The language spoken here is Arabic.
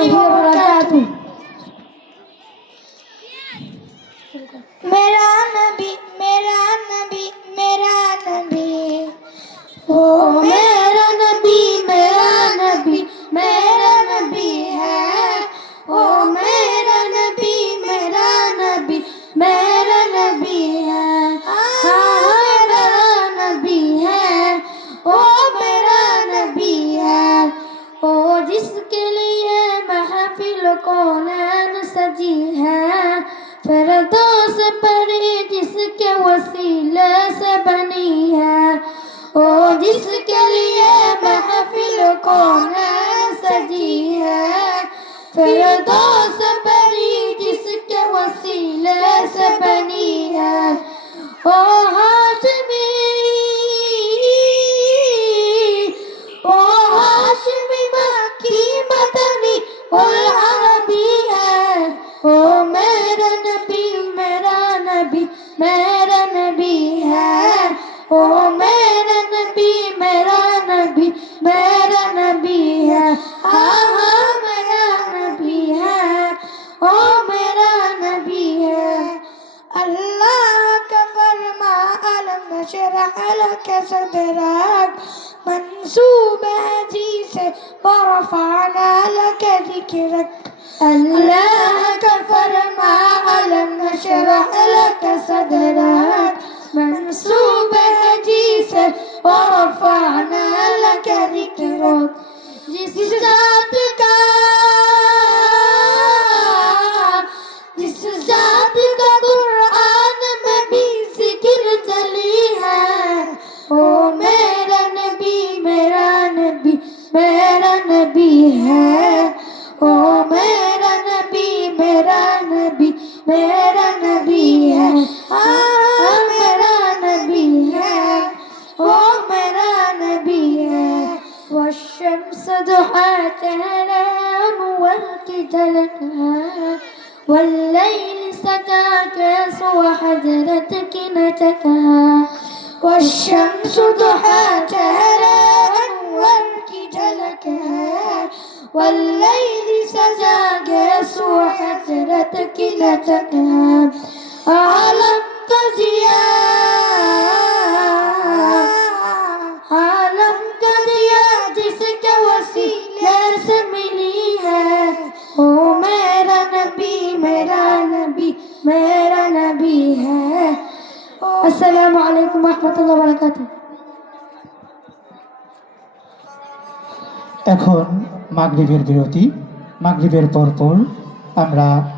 میرا نبی میرا نبی میرا نبی او میرا نبی میرا نبی میرا نبی ہے وہ میرا نبی میرا نبی میرا بھی ہے نبی ہے وہ میرا نبی ہے محفل کونین سجی ہے فردوس پری جس کے وسیلے سے بنی ہے اوہ جس کے لیے محفل کونین سجی ہے فردوس پری جس کے وسیلے سے بنی ہے اوہ ہاں میرا نبی ہے او میرا نبی میرا نبی میرا نبی ہے ہاں آه ہاں میرا نبی ہے او لك صدرك منصوب ہے ورفعنا لك ذکرك صدرك من صوبتي ورفعنا لك ذكرك جسدك جسدك قرآن ما بيذكرت ليها او ميرا نبي ميرا نبي ميرا نبي ها او ميرا نبي ميرا نبي ميرا الشمس ضحاها نار تلكها والليل سكاك سوى حضرتك نتكها والشمس ضحاها نار والقتال والليل سكاك سوى حضرتك نتكها আসসালামু আলাইকুম রহমতুল্লাহ বারাকাতু এখন মাগরিবের বিরতি মাগরিবের পরপর আমরা